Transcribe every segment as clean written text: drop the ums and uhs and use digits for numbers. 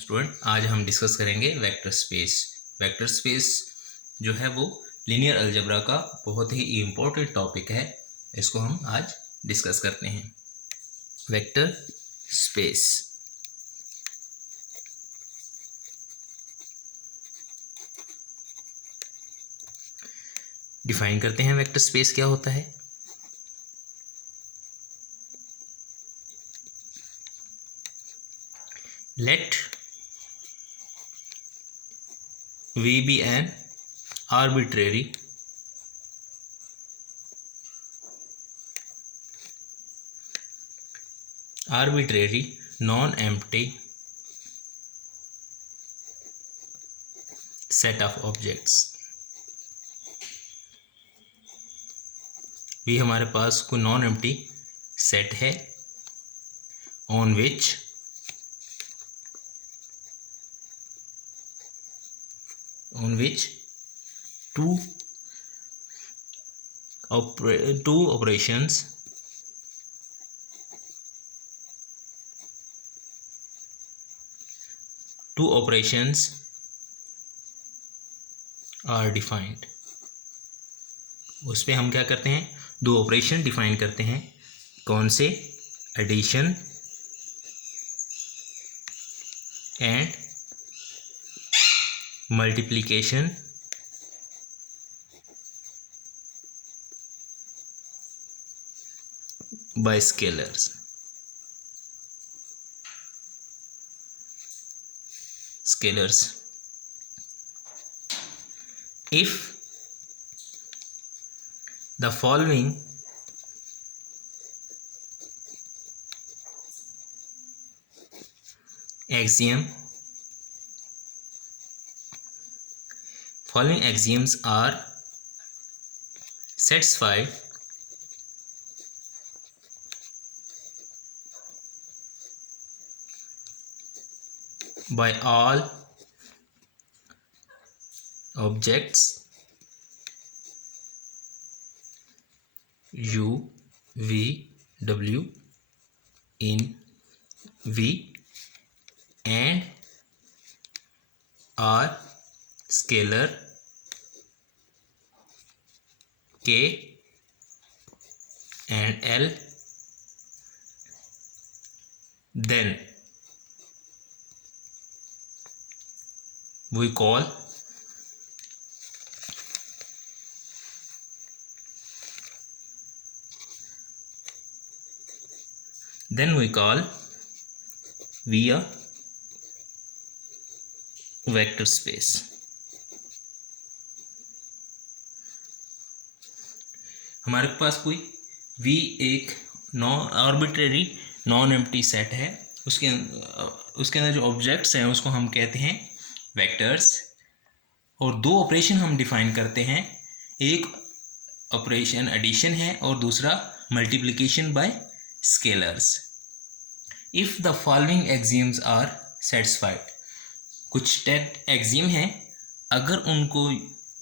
Student, आज हम discuss करेंगे वेक्टर स्पेस। वेक्टर स्पेस जो है वो लीनियर अलजेब्रा का बहुत ही इम्पोर्टेंट टॉपिक है। इसको हम आज डिस्कस करते हैं। वेक्टर स्पेस डिफाइन करते हैं। वेक्टर स्पेस क्या होता है? Let V be an arbitrary non-empty set of objects। V हमारे पास कोई नॉन एम्प्टी सेट है on which two operations are defined। उस पर हम क्या करते हैं? दो ऑपरेशन डिफाइन करते हैं। कौन से? Addition and multiplication by scalars। If the following axioms are satisfied by all objects u, v, w in V and are scalar k and l, then we call V a vector space. हमारे पास कोई V एक arbitrary non empty set है। उसके अंदर जो objects हैं उसको हम कहते हैं वेक्टर्स। और दो ऑपरेशन हम डिफाइन करते हैं। एक ऑपरेशन एडिशन है और दूसरा multiplication by scalars. If the following axioms are satisfied, कुछ एक्सियम हैं, अगर उनको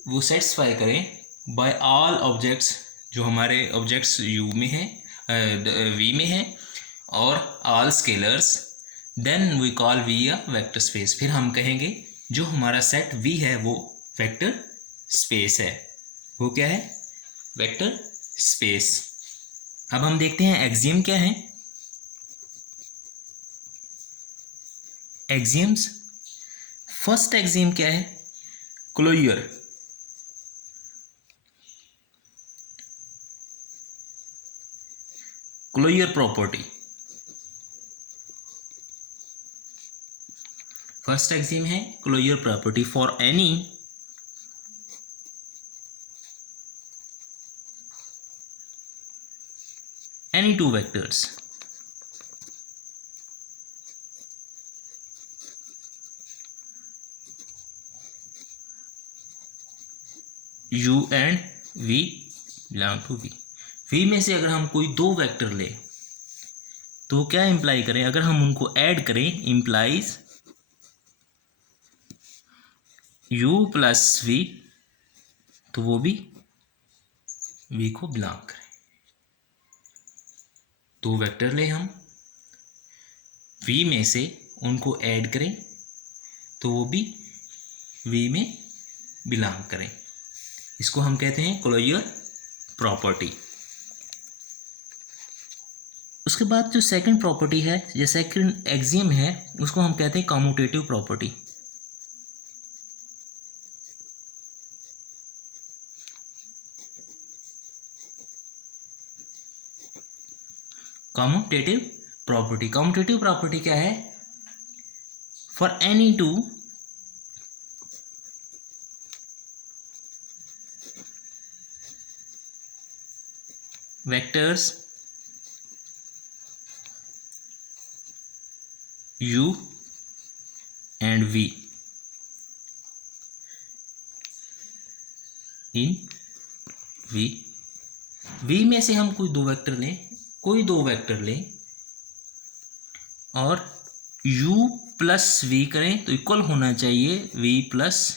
वो सेटिस्फाई करें बाय ऑल ऑब्जेक्ट्स, जो हमारे ऑब्जेक्ट्स यू में हैं, वी में हैं, और all scalars, then we call V a vector space. फिर हम कहेंगे जो हमारा सेट वी है वो वेक्टर स्पेस है। वो क्या है? Vector space. अब हम देखते हैं एक्सियम क्या है। एक्सियम्स, फर्स्ट एक्सियम क्या है? Closure. Closure property. First axiom है closure property for any two vectors u and v belong to v। v में से अगर हम कोई दो वेक्टर ले तो क्या इंप्लाई करें? अगर हम उनको ऐड करें, इंप्लाइज u प्लस v, तो वो भी v को बिलोंग करें। दो वेक्टर ले हम, v में से उनको ऐड करें तो वो भी वी में बिलोंग करें। इसको हम कहते हैं क्लोजर प्रॉपर्टी। उसके बाद जो सेकंड प्रॉपर्टी है, जो सेकंड एक्सियम है, उसको हम कहते हैं कम्यूटेटिव प्रॉपर्टी। कम्यूटेटिव प्रॉपर्टी क्या है? For any two vectors u and v in v में से हम कोई दो वेक्टर लें और u प्लस v करें तो इक्वल होना चाहिए v प्लस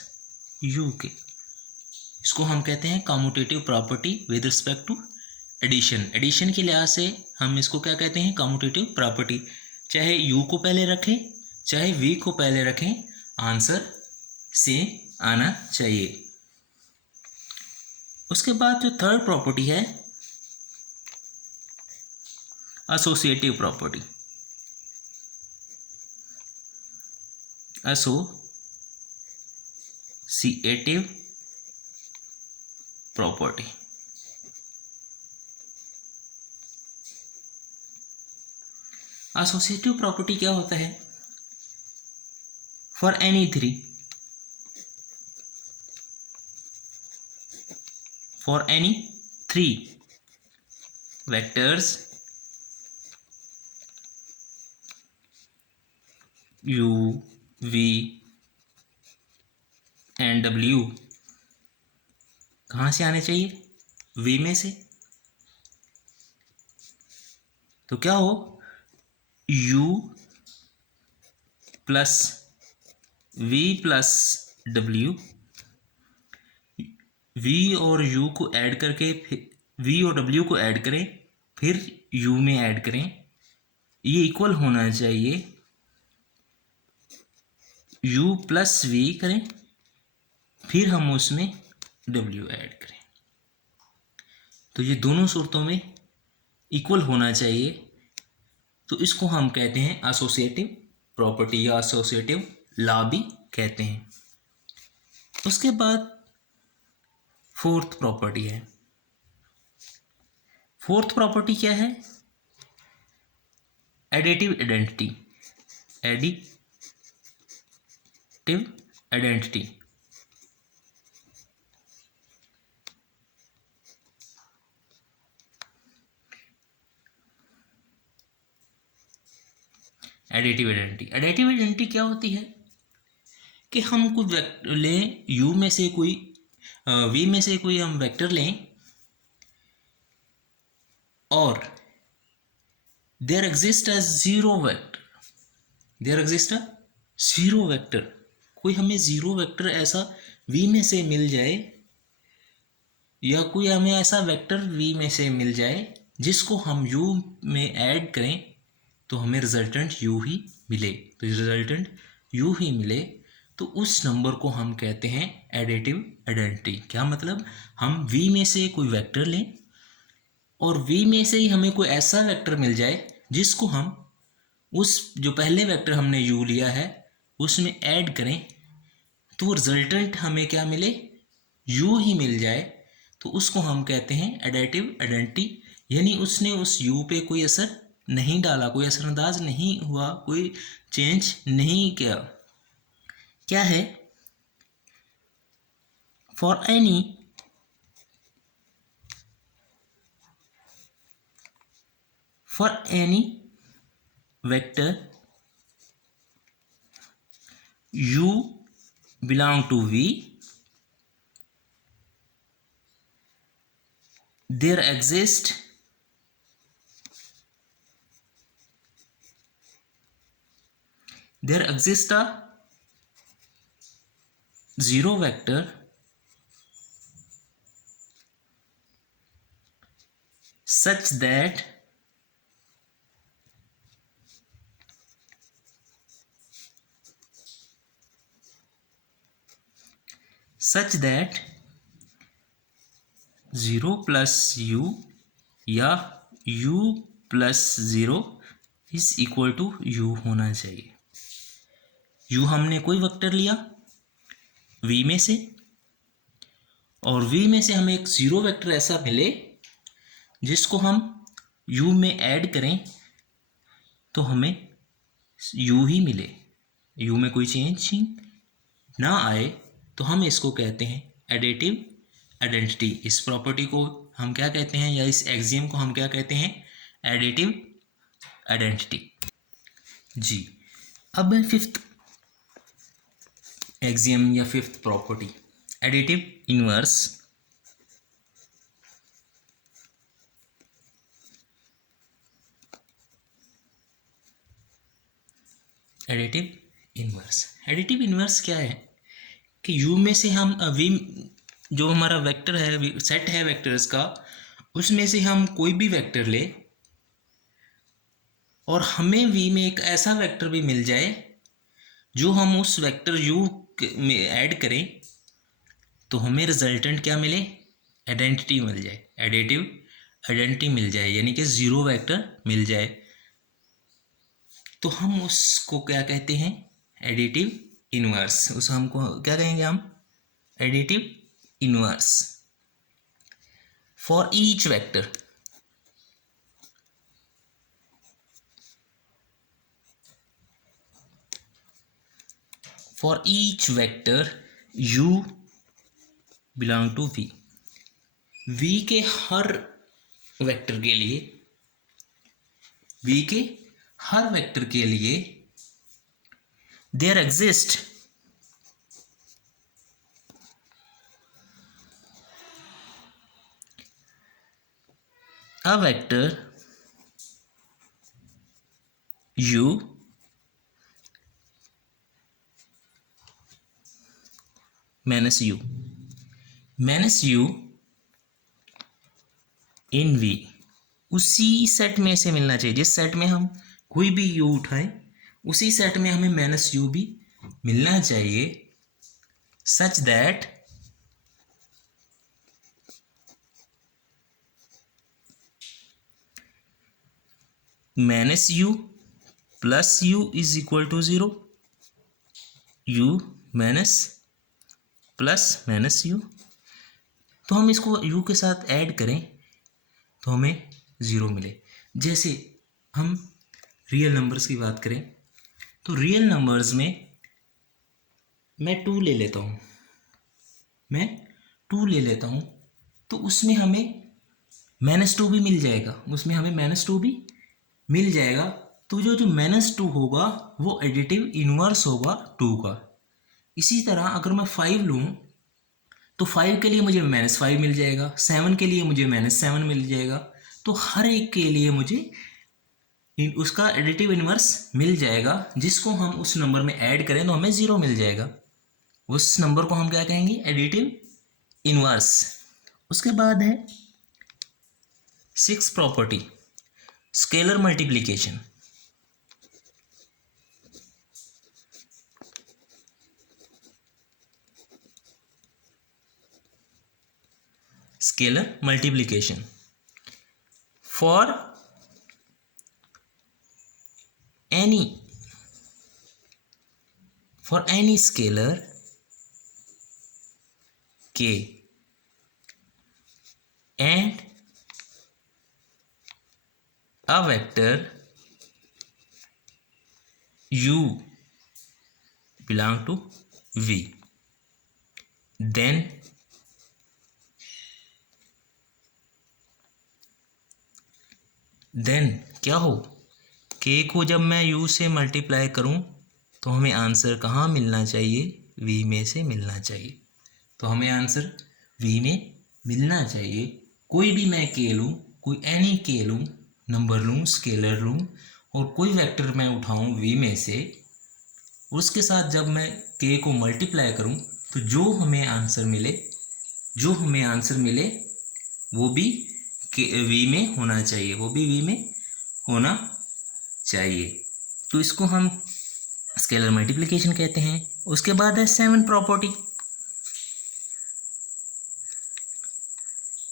u के। इसको हम कहते हैं commutative property with respect to addition के लिहाज से हम इसको क्या कहते हैं? Commutative property. चाहे u को पहले रखें चाहे v को पहले रखें, आंसर सेम आना चाहिए। उसके बाद जो थर्ड प्रॉपर्टी है associative property. Associative property associative property क्या होता है? For any three vectors u v and w कहाँ से आने चाहिए? v में से। तो क्या हो? u plus v plus w, v और u को ऐड करके फिर v और w को ऐड करें, फिर u में ऐड करें, ये इक्वल होना चाहिए u प्लस v करें, फिर हम उसमें w ऐड करें। तो ये दोनों सूरतों में इक्वल होना चाहिए। तो इसको हम कहते हैं एसोसिएटिव प्रॉपर्टी या एसोसिएटिव लॉ भी कहते हैं। उसके बाद फोर्थ प्रॉपर्टी है। फोर्थ प्रॉपर्टी क्या है? Additive identity. Additive identity additive identity क्या होती है? कि हम कोई वेक्टर लें, u में से कोई v में से कोई हम वेक्टर लें और there exist a zero vector, कोई हमें जीरो वेक्टर ऐसा v में से मिल जाए या कोई हमें ऐसा वेक्टर v में से मिल जाए जिसको हम u में ऐड करें तो हमें रिजल्टेंट u ही मिले। तो रिजल्टेंट u ही मिले तो उस नंबर को हम कहते हैं एडिटिव आइडेंटिटी। क्या मतलब? हम v में से कोई वेक्टर लें और v में से ही हमें कोई ऐसा वेक्टर मिल जाए जिसको हम उस जो पहले वेक्टर हमने u लिया है उसमें ऐड करें तो रिजल्टेंट हमें क्या मिले? u ही मिल जाए। तो उसको हम कहते हैं एडिटिव आइडेंटिटी। यानी उसने उस u पे कोई असर नहीं डाला, कोई असरअंदाज नहीं हुआ, कोई चेंज नहीं किया। क्या है? For any vector u belong to v, there exists a zero vector such that such that 0 plus u या u plus 0 is equal to u होना चाहिए। u हमने कोई वेक्टर लिया v में से, और v में से हमें एक जीरो वेक्टर ऐसा मिले जिसको हम u में ऐड करें तो हमें u ही मिले, u में कोई चेंज ना आए, तो हम इसको कहते हैं एडिटिव आइडेंटिटी। इस प्रॉपर्टी को हम क्या कहते हैं, या इस एक्सियम को हम क्या कहते हैं, एडिटिव आइडेंटिटी। जी, अब है फिफ्थ एक्सियम या fifth property, additive inverse. Additive inverse क्या है कि u में से हम v, जो हमारा वेक्टर है, सेट है वेक्टर्स का, उसमें से हम कोई भी वेक्टर ले और हमें v में एक ऐसा वेक्टर भी मिल जाए जो हम उस वेक्टर u में ऐड करें तो हमें रिजल्टेंट क्या मिले, आइडेंटिटी मिल जाए, एडिटिव आइडेंटिटी मिल जाए, यानी कि जीरो वेक्टर मिल जाए, तो हम उसको क्या कहते हैं, एडिटिव इनवर्स। उस हमको क्या कहेंगे हम, additive inverse. For each vector, for each vector u belong to v, v के हर वेक्टर के लिए, v के हर वेक्टर के लिए there exist a vector u minus u in v, उसी सेट में से मिलना चाहिए, जिस सेट में हम कोई भी u उठाएं उसी सेट में हमें माइनस u भी मिलना चाहिए, such that minus u plus u is equal to 0, u minus plus minus u, तो हम इसको u के साथ ऐड करें तो हमें 0 मिले। जैसे हम रियल नंबर्स की बात करें तो रियल नंबर्स में मैं 2 ले लेता हूँ, तो उसमें हमें -2 भी मिल जाएगा, तो जो -2 होगा वो एडिटिव इनवर्स होगा 2 का। इसी तरह अगर मैं 5 लूँ तो 5 के लिए मुझे -5 मिल जाएगा, 7 के लिए मुझे -7 मिल जाएगा, तो हर एक के लिए मुझे उसका एडिटिव इनवर्स मिल जाएगा, जिसको हम उस नंबर में ऐड करें तो हमें 0 मिल जाएगा। उस नंबर को हम क्या कहेंगे, एडिटिव इनवर्स। उसके बाद है 6th property, scalar multiplication. Scalar multiplication for any scalar k and a vector u belong to v, then क्या हो, k को जब मैं u से मल्टीप्लाई करूं तो हमें आंसर कहाँ मिलना चाहिए, v में से मिलना चाहिए। तो हमें आंसर v में मिलना चाहिए। कोई भी मैं k लूँ, कोई एनी k लूँ, नंबर लूँ, स्केलर लूँ, और कोई वेक्टर मैं उठाऊँ v में से, उसके साथ जब मैं k को मल्टीप्लाई करूँ तो जो हमें आंसर मिले वो भी v में होना चाहिए, तो इसको हम स्केलर मल्टीप्लिकेशन कहते हैं। उसके बाद है 7th प्रॉपर्टी,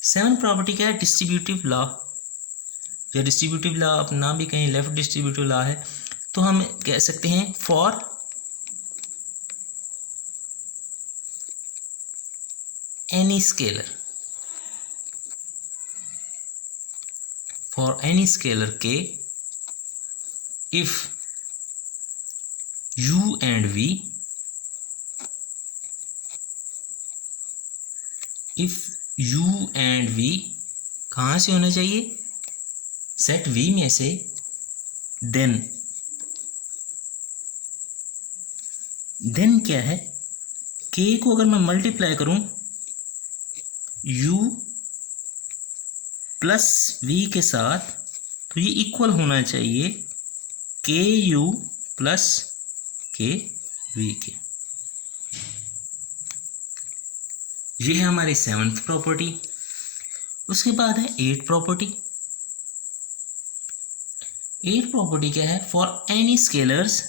सेवन प्रॉपर्टी क्या है? डिस्ट्रीब्यूटिव लॉ, या डिस्ट्रीब्यूटिव लॉ आप नाम भी कहीं लेफ्ट डिस्ट्रीब्यूटिव लॉ है, तो हम कह सकते हैं for any scalar, for any scalar के if u and v, if u and v कहाँ से होना चाहिए? सेट v में से, देन क्या है? k को अगर मैं मल्टीप्लाई करूं u प्लस v के साथ, तो ये इक्वल होना चाहिए k u प्लस के वी के। ये है हमारी सेवन्थ प्रॉपर्टी। उसके बाद है एट प्रॉपर्टी। एट प्रॉपर्टी क्या है? For any scalars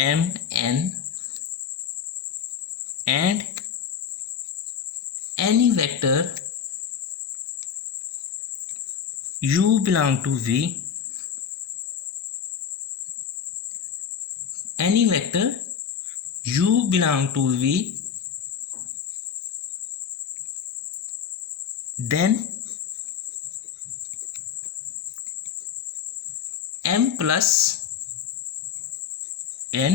m n and any vector u belong to v, any vector u belong to v, then m plus n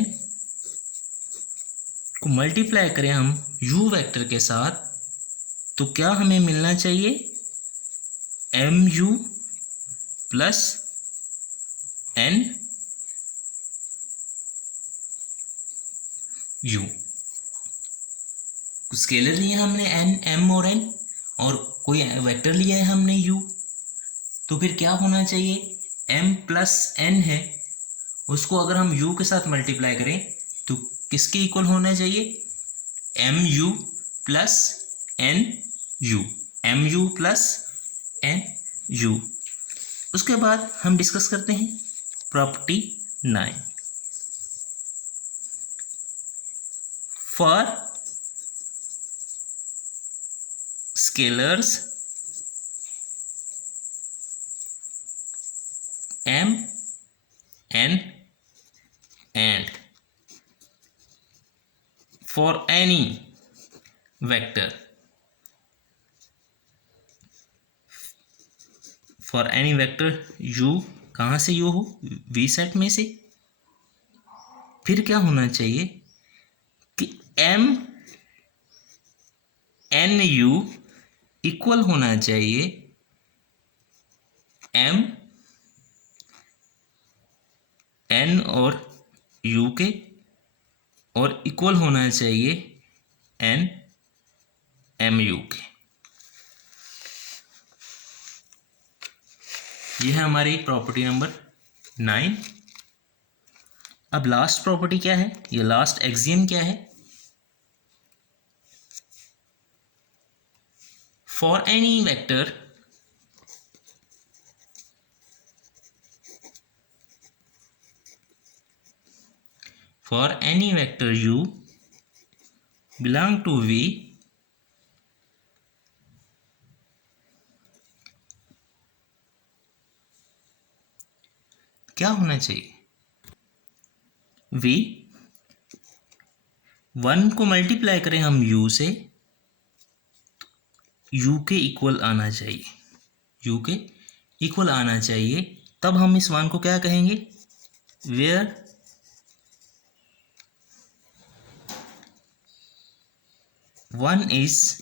को मल्टीप्लाई करें हम u वेक्टर के साथ, तो क्या हमें मिलना चाहिए? M U plus N U. Scalar लिया हमने एन, एम और एन, और कोई वेक्टर लिया है हमने u, तो फिर क्या होना चाहिए? m प्लस n है, उसको अगर हम u के साथ मल्टीप्लाई करें तो किसके इक्वल होना चाहिए? M U plus N U, M U plus N U. उसके बाद हम डिस्कस करते हैं property 9। For scalars m n and for any vector, u कहाँ से u हो? v सेट में से। फिर क्या होना चाहिए कि m n u इक्वल होना चाहिए m n और u के, और इक्वल होना चाहिए n m u के। यह है हमारी प्रॉपर्टी नंबर 9। अब लास्ट प्रॉपर्टी क्या है? ये लास्ट एक्सियम क्या है? For any vector u belong to v, क्या होना चाहिए? v 1 को मल्टीप्लाई करें हम u से, u के इक्वल आना चाहिए, u के इक्वल आना चाहिए। तब हम इस वन को क्या कहेंगे? Where one is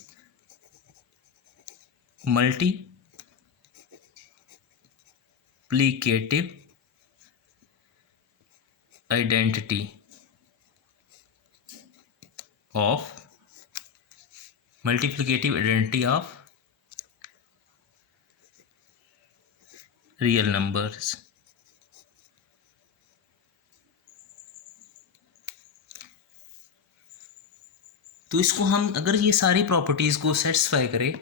multiplicative identity of real numbers. तो इसको हम, अगर ये सारी प्रॉपर्टीज को सेटिस्फाई करें,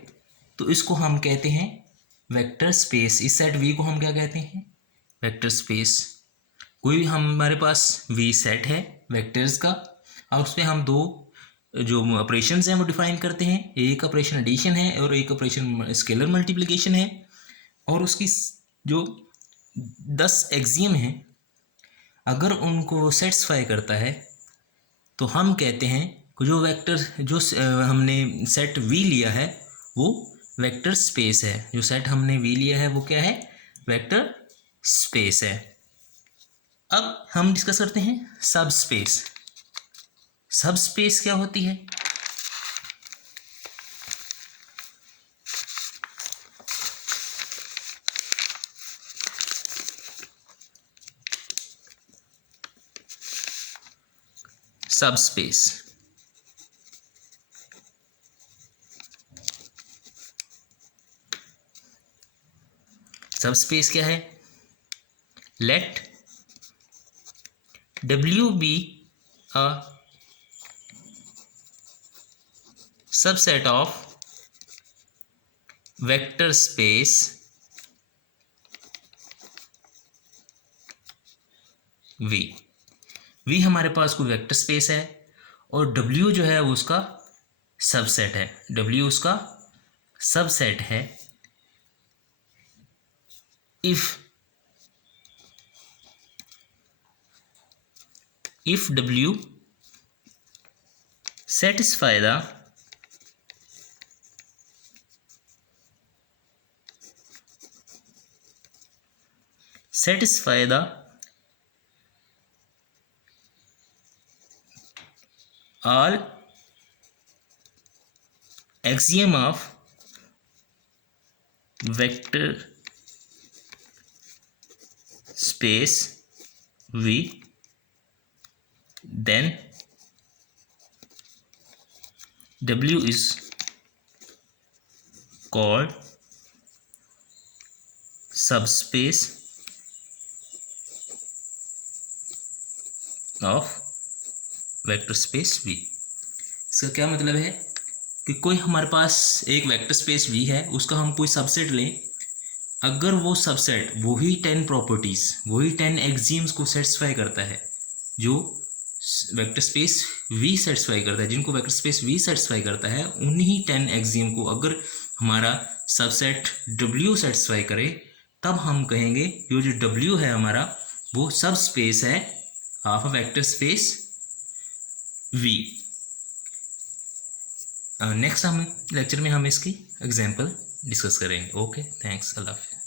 तो इसको हम कहते हैं वेक्टर स्पेस, इस सेट वी को हम क्या कहते हैं, वेक्टर स्पेस। कोई हमारे पास वी सेट है वेक्टर्स का, और उसमें हम दो जो ऑपरेशंस हैं वो डिफाइन करते हैं, एक ऑपरेशन एडिशन है और एक ऑपरेशन स्केलर मल्टीप्लिकेशन है, और उसकी जो 10 एक्सियम हैं अगर उनको सेटिस्फाई करता है तो हम कहते हैं कि जो वेक्टर जो हमने सेट वी लिया है वो वेक्टर स्पेस है। जो सेट हमने वी लिया है वो क्या है, वेक्टर स्पेस है। अब हम डिस्कस करते हैं सब स्पेस। सब स्पेस क्या होती है? सब स्पेस, सब स्पेस क्या है? Let W be a subset of vector space V। V हमारे पास कोई वेक्टर स्पेस है और W जो है वो उसका सबसेट है, W उसका सबसेट है। if W satisfy the all axiom of vector space V, then W is called subspace of vector space V। इसका क्या मतलब है कि कोई हमारे पास एक वेक्टर स्पेस V है, उसका हम कोई सबसेट लें, अगर वो सबसेट वही 10 प्रॉपर्टीज वही 10 एक्सियम्स को सेटिस्फाई करता है जो वेक्टर स्पेस V सेटिस्फाई करता है, जिनको वेक्टर स्पेस V सेटिस्फाई करता है, उन्हीं 10 एक्सियम को अगर हमारा सबसेट W सेटिस्फाई करे, तब हम कहेंगे ये जो W है हमारा वो सब स्पेस है of a vector space V। Next हम लेक्चर में हम इसकी एग्जाम्पल डिस्कस करेंगे। ओके, थैंक्स, अल्लाह हाफ़िज़।